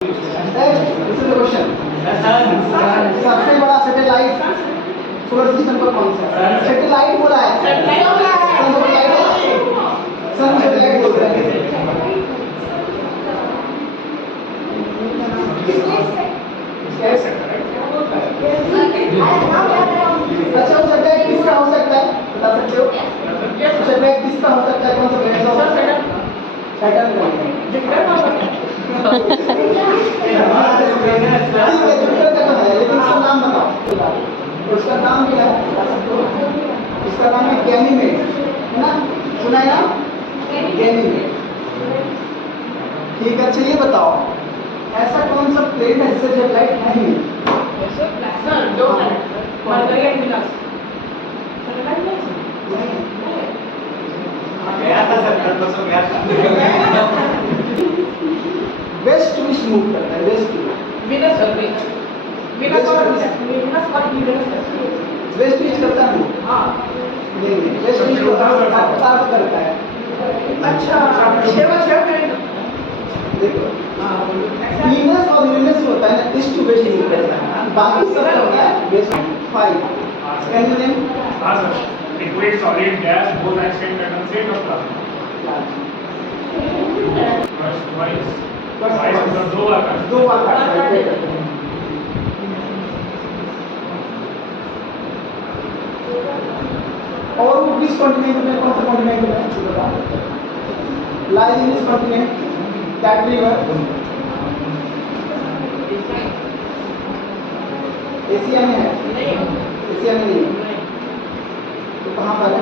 सबसे बड़ा satellite solar system का कौन सा है? सैटेलाइट बोला है, सैटेलाइट बोल रहे हैं। अच्छा वो सैटेलाइट किसका हो सकता है, बता सकते हो? सैटेलाइट किसका हो सकता है, कौन सा प्लेनेट का हो सकता है? सैटर्न का। जुपिटर का है, लेकिन इसका नाम बताओ। उसका नाम क्या है? इसका नाम है गैनीमेड, है ना? सुना है ना? गैनीमेड। ठीक है, अच्छा ये बताओ ऐसा कौन सा प्लेन है जिससे सैटेलाइट है ही नहीं? सर दो है, मरकरी एंड वीनस। सैटेलाइट नहीं गया था सर, कल परसों गया था। वेस्ट टू ईस्ट मूव करता है, वेस्ट टू वीनस कर रही है। वीनस और वीनस का वीनस वेस्ट ईस्ट करता है। हां नहीं वेस्ट ईस्ट करता है। अच्छा 6 देखो वीनस और यूरेनस होता है ना, ईस्ट टू वेस्ट मूव करता है, बाकी सब होता है वेस्ट। 5 can you name? हाँ sir, liquid solid gas Bose Einstein condensate और प्लाज्मा। बस वाइस मतलब दो बार काटता है। और वो किस कॉन्टिनेंट में, कौन सा कॉन्टिनेंट में है बताओ? Lies in this continent, that river. Asia में है? एशिया में नहीं है तो कहाँ पर है?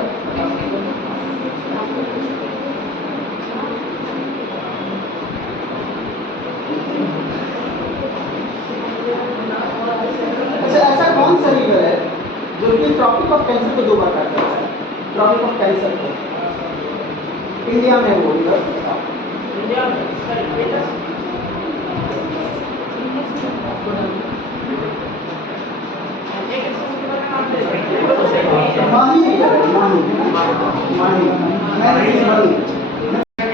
अच्छा ऐसा कौन सा रिवर है जो कि ट्रॉपिक ऑफ कैंसर को 2 बार काटता है? ट्रॉपिक ऑफ कैंसर को इंडिया में वो रिवर इंडिया में सर वीनस माही रिवर है, माही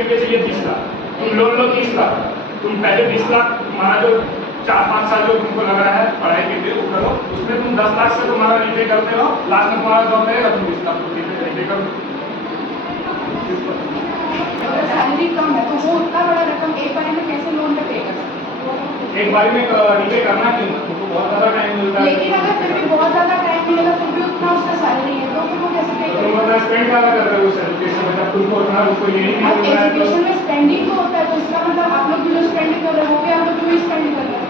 जैसे ये 20 लाख तुम लोन लो 30 लाख, तुम पहले 20 लाख तुम्हारा जो 4-5 साल जो तुमको लग रहा है पढ़ाई के लिए वो करो, उसमें तुम 10 लाख से तुम्हारा रीपे करते रहो, लास्ट में तुम्हारा जॉब लगेगा तुम 20 लाख रीपे करो। अगर सैलरी कम है तो वो उतना बड़ा रकम एक बार में कैसे लोन पे पे कर सकते हैं? एक बार में रीपे करना क्यों, तुमको बहुत ज़्यादा टाइम मिलता है। लेकिन अगर फिर भी बहुत ज़्यादा टाइम मिलेगा फिर भी उतना उसका सैलरी है तो फिर वो कैसे पे तुम करेगा? मतलब स्पेंड ज़्यादा कर रहे हो उस एजुकेशन में, जब तुमको उतना उसको ये नहीं मिल रहा है तो एजुकेशन में स्पेंडिंग तो होता है तो इसका मतलब आप लोग जो स्पेंड कर रहे हो वो भी आप लोग जो स्पेंड कर रहे हो,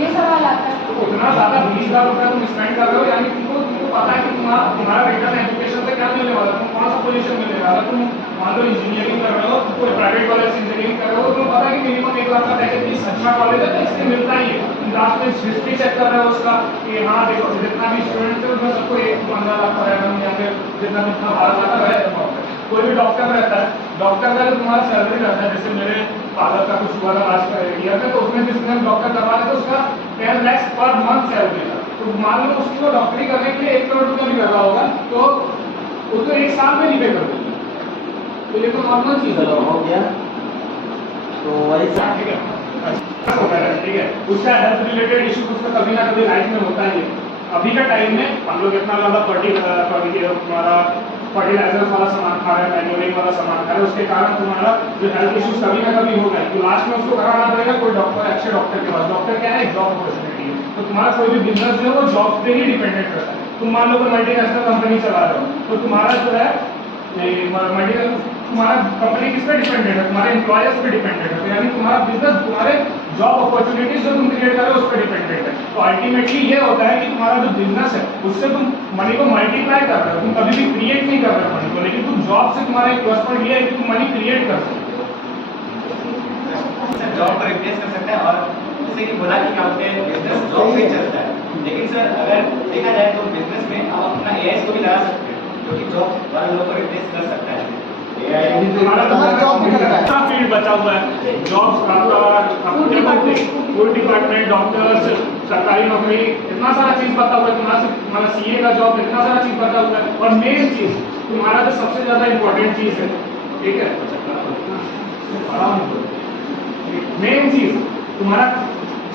ये सवाल आता है। तो उतना ज़्यादा 20 लाख रुपया तुम स्पेंड कर रहे हो, यानी तुमको पता है कि तुम्हारा रिटर्न एजुकेशन से क्या मिलने वाला है, तुम कौन सा पोजीशन मिलने वाला है। तुम मान लो इंजीनियरिंग कर रहे हो, कोई प्राइवेट कॉलेज से इंजीनियरिंग कर रहे हो, तुम्हें पता है कि मिनिमम 1 लाख का पैकेज इस अच्छा कॉलेज है तो इससे मिलता ही है। तुम लास्ट में हिस्ट्री चेक कर रहे हो उसका कि हाँ देखो जितना भी स्टूडेंट थे उसमें सबको 15 लाख का रहेगा या फिर जितना 12 लाख का रहेगा। कोई भी डॉक्टर रहता है, डॉक्टर का जो तुम्हारा सैलरी रहता है, जैसे मेरे फादर का कुछ हुआ था लास्ट ईयर में, तो उसमें जिसने डॉक्टर करवा रहे थे उसका 10 लाख पर मंथ सैलरी था। तो मान लो उसकी वो डॉक्टरी करने के लिए 1 करोड़ रुपया भी कर रहा होगा तो उसको 1 साल में रीपे कर देगा। तो ये तो नॉर्मल चीज़ है। हो गया तो वही ठीक है, ठीक है, उसका हेल्थ रिलेटेड इशू उसका कभी ना कभी लाइफ में होता ही है। अभी का टाइम में हम लोग इतना ज़्यादा तुम्हारा फर्टिलाइजर्स वाला सामान खा रहे हैं, मैन्योरिंग वाला सामान खा रहे हैं, उसके कारण तुम्हारा जो हेल्थ इश्यूज कभी ना कभी होगा, तो लास्ट में उसको कराना पड़ेगा कोई डॉक्टर, अच्छे डॉक्टर के पास। डॉक्टर क्या है, जॉब अपॉर्चुनिटी है। तो तुम्हारा कोई भी बिजनेस जो है वो जॉब पे ही डिपेंडेंट रहता है। तुम मान लो कोई मल्टीनेशनल कंपनी चला रहे हो तो तुम्हारा जो है मल्टीनेशनल तुम्हारा कंपनी किस पे डिपेंडेंट है, तुम्हारे एम्प्लॉयर्स पे डिपेंडेंट है, यानी तुम्हारा बिजनेस तुम्हारे जॉब अपॉर्चुनिटीज जो तुम क्रिएट कर रहे हो उस पर डिपेंडेंट है। तो अल्टीमेटली ये होता है कि तुम्हारा जो बिजनेस है उससे तुम मनी को मल्टीप्लाई कर रहे हो, तुम कभी भी क्रिएट नहीं कर रहे हो मनी को, लेकिन तुम जॉब से तुम्हारा एक प्लस पॉइंट ये है कि तुम मनी क्रिएट कर सकते हो। जॉब को रिप्लेस कर सकता है, और जैसे कि बोला कि आपके बिजनेस जॉब से चलता है, लेकिन सर अगर देखा जाए तो बिजनेस में आप अपना एआई को भी लगा सकते हैं जो कि जॉब वाले लोगों को रिप्लेस कर सकता है। फील्ड बचा हुआ है, जॉब्स फूड डिपार्टमेंट, डॉक्टर्स, सरकारी नौकरी, इतना सारा चीज बता हुआ है तुम्हारा सीए का जॉब, इतना सारा चीज बता हुआ है। और मेन चीज तुम्हारा जो सबसे ज्यादा इंपॉर्टेंट चीज है, ठीक है, मेन चीज तुम्हारा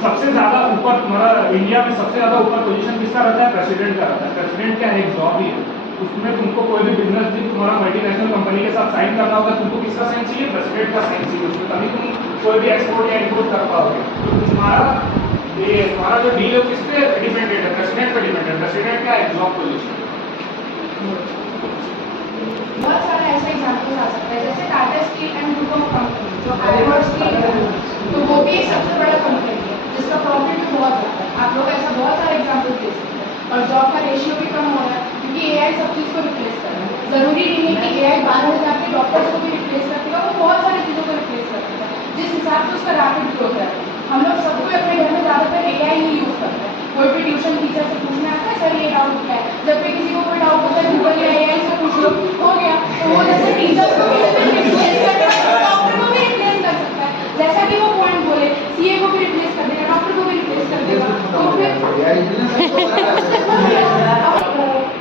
सबसे ज़्यादा ऊपर हमारा इंडिया में सबसे ज़्यादा ऊपर पोजीशन किसका रहता है? प्रेसिडेंट का रहता है। प्रेसिडेंट क्या है? एक जॉब ही है। उसमें तुमको कोई भी बिजनेस भी तुम्हारा मल्टीनेशनल कंपनी के साथ साइन करना होगा, तुमको किसका साइन चाहिए? प्रेसिडेंट का साइन चाहिए उसमें, तभी तुम कोई भी एक्सपोर्ट या इम्पोर्ट कर पाओगे। तो तुम्हारा जो डील है किस पे डिपेंडेंट है? प्रेसिडेंट पे डिपेंडेंट है। प्रेसिडेंट क्या है? Job position. बहुत सारे ऐसे एग्जाम्पल्स आ सकते हैं, जैसे Tata steel and group of company, जो आयरन स्टील है, तो वो भी एक सबसे बड़ा कंपनी है जिसका प्रॉफिट भी बहुत ज़्यादा है। आप लोग ऐसा बहुत सारे एग्जाम्पल्स दे सकते हैं। और जॉब का रेशियो भी कम हो रहा है क्योंकि एआई सब चीज़ को रिप्लेस कर रहा है। ज़रूरी नहीं है कि एआई 12,000 के डॉक्टर्स को भी रिप्लेस कर देगा, वो बहुत सारी चीज़ों को रिप्लेस कर देगा जिस हिसाब से उसका रैपिड ग्रोथ है। हम लोग सब कोई अपने घर में ज़्यादातर एआई ही यूज़ करते हैं। कोई भी ट्यूशन टीचर से पूछना आता है, सर ये डाउट क्या है, जब भी किसी को कोई डाउट होता है गूगल या एआई से पूछ लो, हो गया। तो वो जैसे टीचर को भी रिप्लेस कर सकता है, डॉक्टर को भी रिप्लेस कर सकता है, जैसा कि वो पॉइंट बोले, सीए को भी रिप्लेस कर देगा, डॉक्टर को भी रिप्लेस कर देगा। तो फिर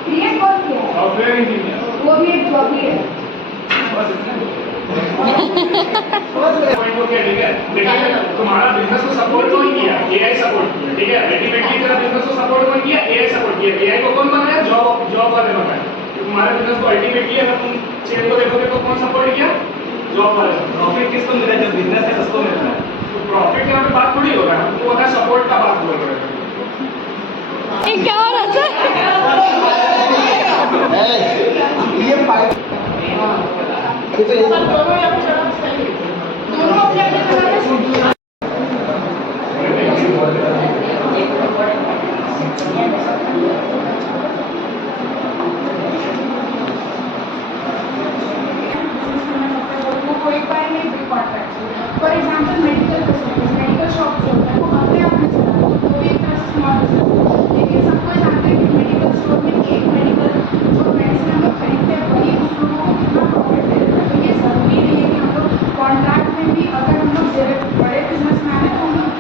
क्रिएट कौन किया है? सॉफ्टवेयर इंजीनियर, वो भी एक जॉब ही है। बस इतना पॉइंट हो गया, ठीक है। लेकिन तुम्हारा बिजनेस को सपोर्ट कौन किया? एआई सपोर्ट किया, ठीक है। अल्टीमेटली तेरा बिजनेस को सपोर्ट कौन किया? एआई सपोर्ट किया। एआई को कौन बनाया? जॉब वाले बनाया। तो तुम्हारे बिजनेस को अल्टीमेटली अगर तुम चेन को देखोगे तो कौन सपोर्ट किया? जॉब वाले। प्रॉफिट किसको मिला? जब बिजनेस है उसको मिल रहा है। तो प्रॉफिट यहाँ पे बात थोड़ी हो रहा है, हमको पता है सपोर्ट का बात बोल रहे हैं। क्या हो रहा है? ये फाइव सर दोनों या फिर सड़क सही है। दोनों अपने अपने जगह पे सही हैं। वो कोई बार नहीं big contract. For example medical facilities, medical shop जो होता है वो अपने आप में चला है, तो वो एक तरह से स्मॉल बिजनेस है। लेकिन सबको जानते हैं कि मेडिकल स्टोर में एक मेडिकल जो मेडिसिन हम लोग खरीदते हैं वही उस लोगों को कितना प्रॉफिट दे देता है। तो ये ज़रूरी नहीं है कि हम लोग कॉन्ट्रैक्ट में भी, अगर हम लोग बड़े बिजनेसमैन हैं तो हम लोग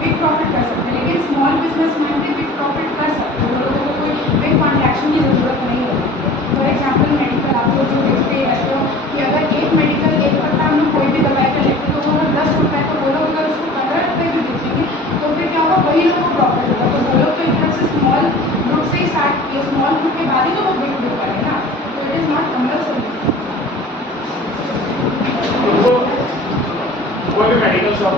बिग प्रॉफिट कर सकते हैं, लेकिन स्मॉल बिजनेसमैन भी बिग प्रॉफिट कर सकते हैं। वो लोगों को कोई बिग कॉन्ट्रैक्शन की ज़रूरत नहीं होती। फॉर एग्जाम्पल मेडिकल, आप लोग जो देखते हैं तो कि अगर एक मेडिकल एक पत्ता हम लोग कोई भी दवाई का लेते हैं तो वो लोग 10 रुपये, तो वो लोग अगर उसको 15 रुपये भी बेचेंगे तो फिर क्या होगा? वही लोग को प्रॉफिट होगा। तो वो लोग तो एक तरह से स्मॉल ग्रुप से ही स्टार्ट किए, स्मॉल ग्रुप के बाद ही तो वो बिग ग्रुप करें ना। तो इट इज़ नॉट कंपल्सरी। तुमको कोई भी मेडिकल शॉप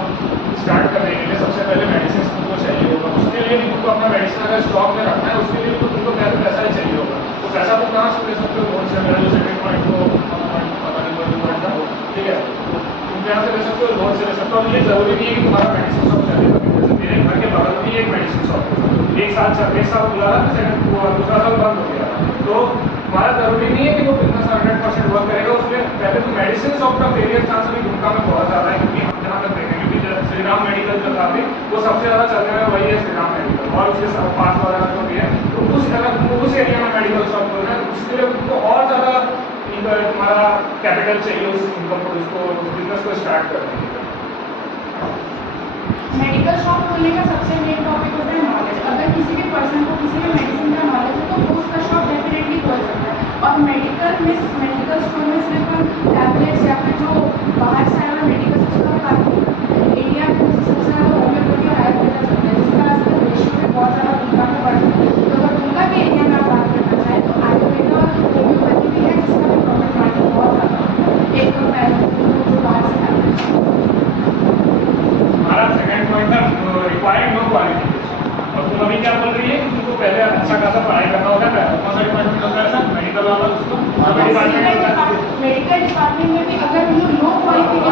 स्टार्ट करने के लिए सबसे पहले मेडिसिन तुमको चाहिए होगा। उसके लिए भी तुमको अपना मेडिसिन अगर स्टॉक में रखना है, उसके लिए भी तो तुमको पहले पैसा ही चाहिए होगा। तो पैसा तुम कहाँ से ले सकते हो? लोन से। मेरा जो सेकंड पॉइंट को पता नहीं पॉइंट था, ठीक है, तुम यहाँ से ले सकते हो, लोन से ले सकते हो। ये जरूरी नहीं है कि तुम्हारा मेडिसिन शॉप चलेगा। जैसे मेरे घर के बगल में एक मेडिसिन शॉप है, एक साल खुला रहा, सेकंड दूसरा साल बंद हो गया। तो हमारा जरूरी नहीं है कि वो बिजनेस 100% वर्क करेगा। उसमें पहले तो मेडिसिन शॉप का फेलियर चांस अभी दुमका में बहुत ज़्यादा है, क्योंकि हम जहाँ तक देखेंगे कि श्रीराम मेडिकल जो काफ़ी वो सबसे ज़्यादा चलने में वही है, श्रीराम मेडिकल, और उसके पास वगैरह जो भी है। तो उस एरिया में मेडिकल शॉप खोलना है, उसके लिए तुमको और ज़्यादा तुम्हारा कैपिटल चाहिए उस इनकम को, उसको बिजनेस को स्टार्ट करने के लिए। मेडिकल शॉप खोलने का सबसे मेन टॉपिक होता है नॉलेज। अगर किसी भी पर्सन को किसी भी मेडिसिन का नॉलेज है तो वो उसका शॉप डेफिनेटली खोल सकता है। और मेडिकल स्टोर में सिर्फ टैबलेट्स या फिर जो बाहर से आया हुआ मेडिकल उसका बात नहीं करता है। इंडिया में सबसे ज़्यादा होम्योपैथी और आयुर्वेदा चलता है, जिसका आजकल रेशियो में बहुत ज़्यादा दुमका में बढ़ रहा है। तो अगर दुमका के एरिया में आप बात करना चाहें तो आयुर्वेदा और होम्योपैथी भी है, जिसका भी प्रॉफिट मार्जिन बहुत ज़्यादा होता है। एक तो पैरामीटर जो बाहर से टैबलेट्स। हमारा सेकंड पॉइंट था रिक्वायर्ड नो क्वालिफिकेशन। और तुम अभी क्या बोल रही है कि तुमको पहले अच्छा खासा पढ़ाई करना होगा। कौन सा डिपार्टमेंट होता है? मेडिकल वाला उसको मेडिकल डिपार्टमेंट में भी अगर हम लोग नो क्वालिफिकेशन